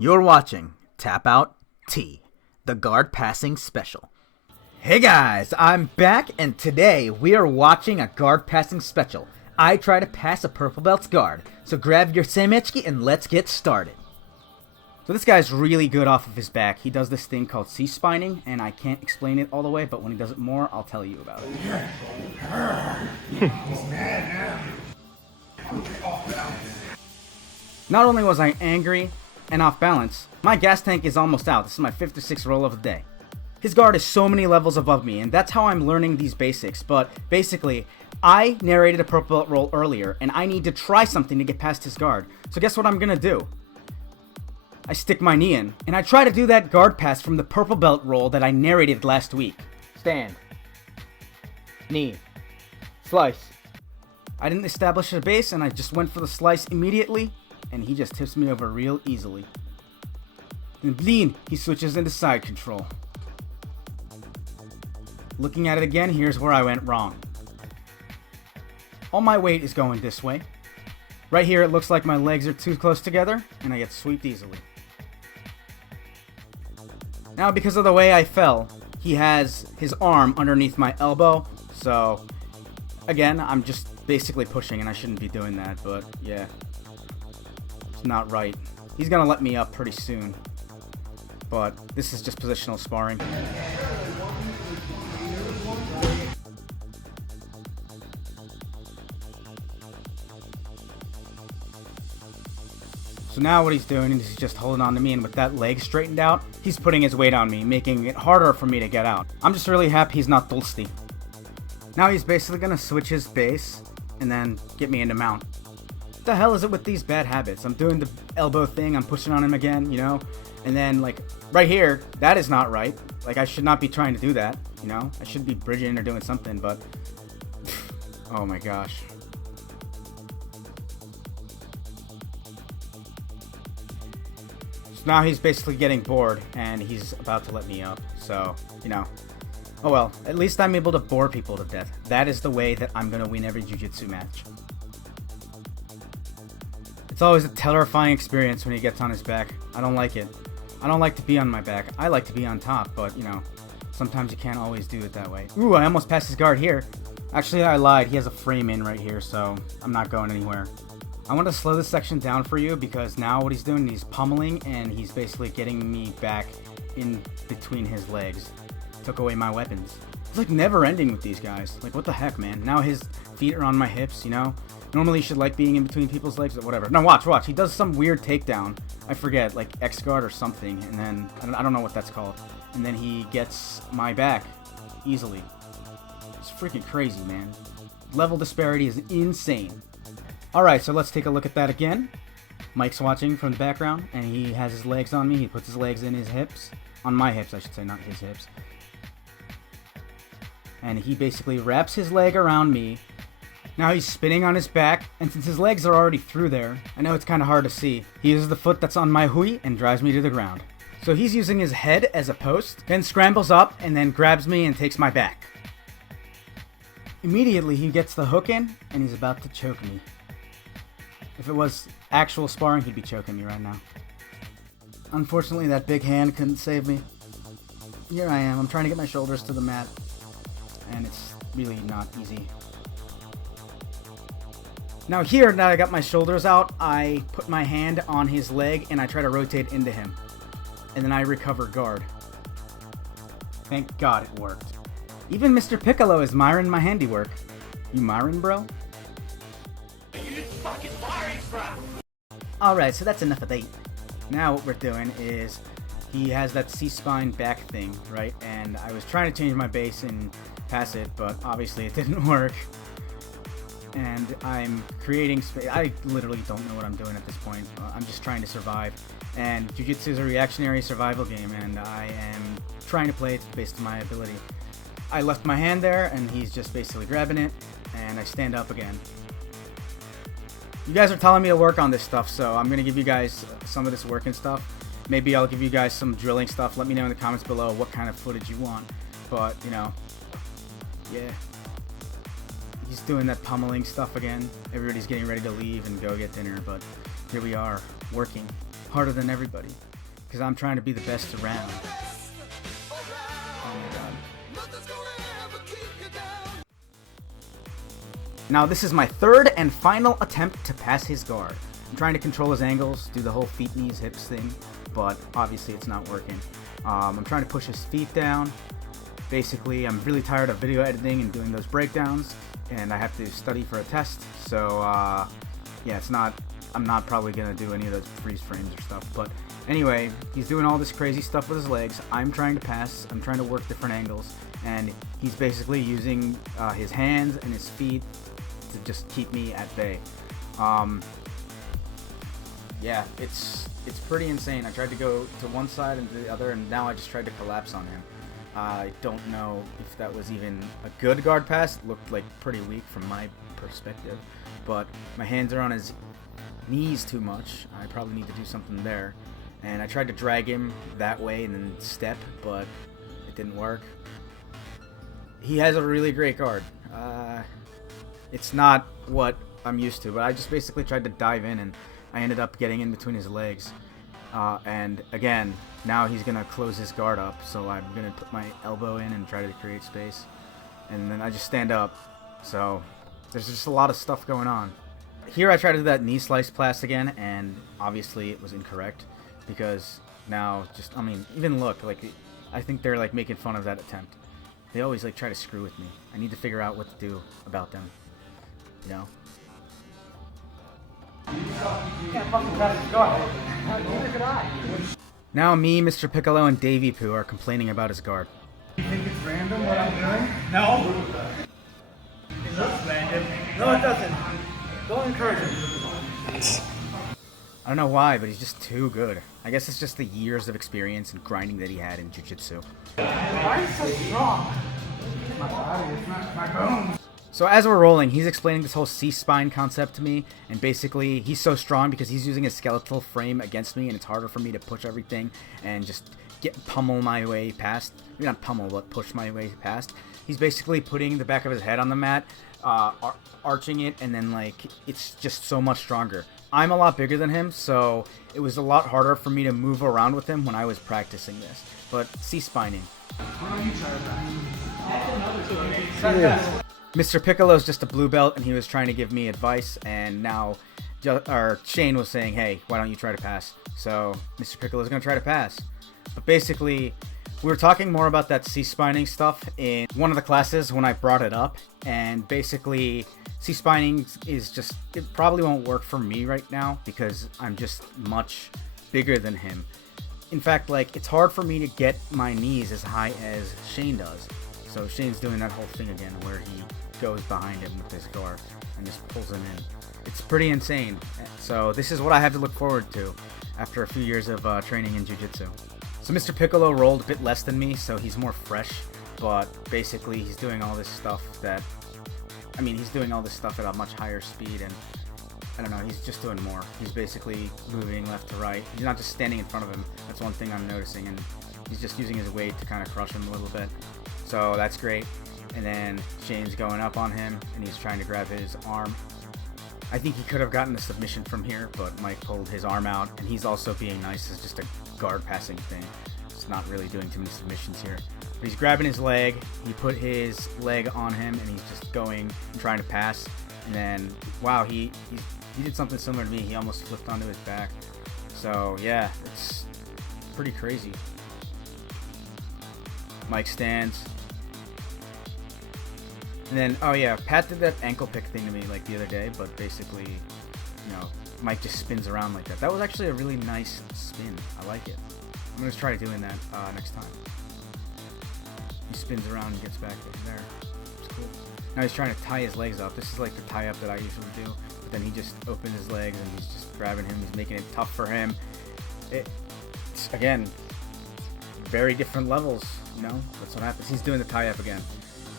You're watching Tap Out T, the guard passing special. Hey guys, I'm back and today we are watching a guard passing special. I try to pass a purple belt's guard, so grab your samechki and let's get started. So this guy's really good off of his back. He does this thing called C-spining, and I can't explain it all the way, but when he does it more, I'll tell you about it. Not only was I angry and off balance, my gas tank is almost out. This is my 5th or 6th roll of the day. His guard is so many levels above me, and that's how I'm learning these basics. But basically, I narrated a purple belt roll earlier, and I need to try something to get past his guard. So guess what I'm gonna do? I stick my knee in, and I try to do that guard pass from the purple belt roll that I narrated last week. Stand. Knee. Slice. I didn't establish a base, and I just went for the slice immediately, and he just tips me over real easily. Then Bleen, he switches into side control. Looking at it again, here's where I went wrong. All my weight is going this way. Right here, it looks like my legs are too close together, and I get swept easily. Now, because of the way I fell, he has his arm underneath my elbow, so again, I'm just basically pushing, and I shouldn't be doing that, but yeah. It's not right. He's gonna let me up pretty soon. But this is just positional sparring. So now what he's doing is he's just holding on to me, and with that leg straightened out, he's putting his weight on me, making it harder for me to get out. I'm just really happy he's not dulsty. Now he's basically gonna switch his base and then get me into mount. What the hell is it with these bad habits? I'm doing the elbow thing, I'm pushing on him again, you know? And then, like, right here, that is not right. Like, I should not be trying to do that, you know? I should be bridging or doing something, but oh my gosh. So now he's basically getting bored, and he's about to let me up. So, you know, oh well, at least I'm able to bore people to death. That is the way that I'm gonna win every jiu-jitsu match. It's always a terrifying experience when he gets on his back. I don't like it. I don't like to be on my back. I like to be on top, but, you know, sometimes you can't always do it that way. Ooh, I almost passed his guard here. Actually, I lied. He has a frame in right here, so I'm not going anywhere. I want to slow this section down for you because now what he's doing, he's pummeling, and he's basically getting me back in between his legs. Took away my weapons. It's like never ending with these guys. Like, what the heck, man? Now his feet are on my hips, you know? Normally you should like being in between people's legs, but whatever. No, watch. He does some weird takedown. I forget, like X guard or something, and then I don't know what that's called. And then he gets my back easily. It's freaking crazy, man. Level disparity is insane. Alright, so let's take a look at that again. Mike's watching from the background, and he has his legs on me. He puts his legs in his hips. On my hips, I should say, not his hips. And he basically wraps his leg around me. Now he's spinning on his back, and since his legs are already through there, I know it's kind of hard to see. He uses the foot that's on my hui and drives me to the ground. So he's using his head as a post, then scrambles up and then grabs me and takes my back. Immediately he gets the hook in, and he's about to choke me. If it was actual sparring, he'd be choking me right now. Unfortunately, that big hand couldn't save me. Here I am, I'm trying to get my shoulders to the mat, and it's really not easy. Now here, now I got my shoulders out, I put my hand on his leg and I try to rotate into him. And then I recover guard. Thank God it worked. Even Mr. Piccolo is admiring my handiwork. You admiring, bro? Alright, so that's enough of that. Now what we're doing is, he has that C-spine back thing, right? And I was trying to change my base and pass it, but obviously it didn't work. And I'm creating space. I literally don't know what I'm doing at this point. I'm just trying to survive. And Jiu-Jitsu is a reactionary survival game, and I am trying to play it based on my ability. I left my hand there, and he's just basically grabbing it, and I stand up again. You guys are telling me to work on this stuff, so I'm going to give you guys some of this working stuff. Maybe I'll give you guys some drilling stuff. Let me know in the comments below what kind of footage you want. But, you know, yeah. He's doing that pummeling stuff again. Everybody's getting ready to leave and go get dinner, but here we are, working harder than everybody. because I'm trying to be the best around. Oh my god. Now this is my third and final attempt to pass his guard. I'm trying to control his angles, do the whole feet, knees, hips thing, but obviously it's not working. I'm trying to push his feet down. Basically, I'm really tired of video editing and doing those breakdowns, and I have to study for a test, so yeah, I'm not probably going to do any of those freeze frames or stuff, but anyway, he's doing all this crazy stuff with his legs. I'm trying to pass, I'm trying to work different angles, and he's basically using his hands and his feet to just keep me at bay. Yeah, it's pretty insane. I tried to go to one side and to the other, and now I just tried to collapse on him. I don't know if that was even a good guard pass. It looked like pretty weak from my perspective, but my hands are on his knees too much. I probably need to do something there. And I tried to drag him that way and then step, but it didn't work. He has a really great guard. It's not what I'm used to, but I just basically tried to dive in, and I ended up getting in between his legs. And again, now he's going to close his guard up, so I'm going to put my elbow in and try to create space. And then I just stand up. So there's just a lot of stuff going on. Here I tried to do that knee slice pass again, and obviously it was incorrect, because now just, I mean, even look, like, I think they're like making fun of that attempt. They always like try to screw with me. I need to figure out what to do about them, you know? Now me, Mr. Piccolo, and Davy Poo are complaining about his guard. You think it's random what I'm doing? No. It looks random. No, it doesn't. Don't encourage him. I don't know why, but he's just too good. I guess it's just the years of experience and grinding that he had in jiu-jitsu. Why are you so strong? My body, it's not my bones. So as we're rolling, he's explaining this whole C-spine concept to me, and basically he's so strong because he's using a skeletal frame against me, and it's harder for me to push everything and just pummel my way past. Not pummel, but push my way past. He's basically putting the back of his head on the mat, arching it, and then like it's just so much stronger. I'm a lot bigger than him, so it was a lot harder for me to move around with him when I was practicing this. But C-spining. Mr. Piccolo's just a blue belt, and he was trying to give me advice, and now Shane was saying, hey, why don't you try to pass? So Mr. Piccolo's going to try to pass. But basically, we were talking more about that C-spining stuff in one of the classes when I brought it up, and basically C-spining is just, it probably won't work for me right now because I'm just much bigger than him. In fact, like, it's hard for me to get my knees as high as Shane does. So Shane's doing that whole thing again where he goes behind him with his guard and just pulls him in. It's pretty insane. So this is what I have to look forward to after a few years of training in jiu-jitsu. So Mr. Piccolo rolled a bit less than me, so he's more fresh, but basically he's doing all this stuff that, I mean, he's doing all this stuff at a much higher speed, and I don't know, he's just doing more. He's basically moving left to right. He's not just standing in front of him. That's one thing I'm noticing, and he's just using his weight to kind of crush him a little bit. So that's great. And then Shane's going up on him, and he's trying to grab his arm. I think he could have gotten a submission from here, but Mike pulled his arm out, and he's also being nice. It's just a guard passing thing. It's not really doing too many submissions here. But he's grabbing his leg. He put his leg on him, and he's just going and trying to pass. And then, wow, he did something similar to me. He almost flipped onto his back. So yeah, it's pretty crazy. Mike stands. And then, oh yeah, Pat did that ankle pick thing to me like the other day, but basically, you know, Mike just spins around like that. That was actually a really nice spin. I like it. I'm going to try doing that next time. He spins around and gets back there. It's cool. Now he's trying to tie his legs up. This is like the tie up that I usually do. But then he just opens his legs and he's just grabbing him. He's making it tough for him. It's, again, very different levels, you know? That's what happens. He's doing the tie up again.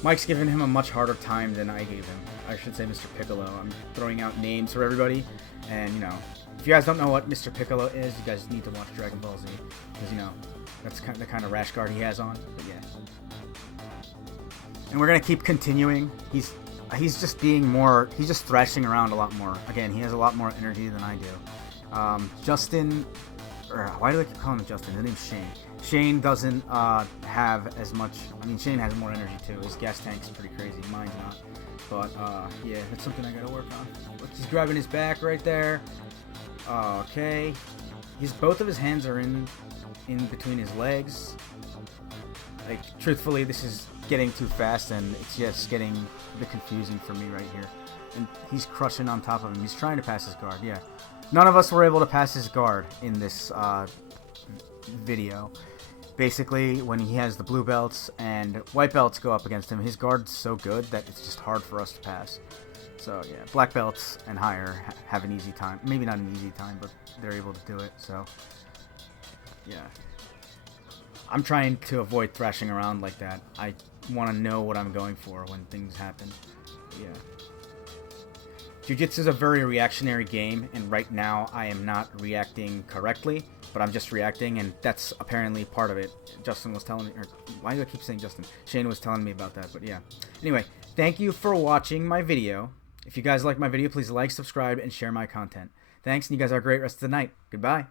Mike's giving him a much harder time than I gave him. I should say Mr. Piccolo. I'm throwing out names for everybody. And, you know, if you guys don't know what Mr. Piccolo is, you guys need to watch Dragon Ball Z. Because, you know, that's the kind of rash guard he has on. But, yeah. And we're going to keep continuing. He's just being more... He's just thrashing around a lot more. Again, he has a lot more energy than I do. Justin or why do I keep calling him Justin? His name's Shane. Shane doesn't have as much. I mean, Shane has more energy too. His gas tank's pretty crazy. Mine's not. But yeah, that's something I gotta work on. Look, he's grabbing his back right there. Okay. Both of his hands are in between his legs. Like, truthfully, this is getting too fast, and it's just getting a bit confusing for me right here. And he's crushing on top of him. He's trying to pass his guard, yeah. None of us were able to pass his guard in this video. Basically, when he has the blue belts and white belts go up against him, his guard's so good that it's just hard for us to pass. So, yeah, black belts and higher have an easy time. Maybe not an easy time, but they're able to do it, so, yeah. I'm trying to avoid thrashing around like that. I want to know what I'm going for when things happen. Yeah. Jiu-Jitsu is a very reactionary game, and right now I am not reacting correctly, but I'm just reacting, and that's apparently part of it. Justin was telling me, or why do I keep saying Justin? Shane was telling me about that, but yeah. Anyway, thank you for watching my video. If you guys like my video, please like, subscribe, and share my content. Thanks, and you guys have a great rest of the night. Goodbye.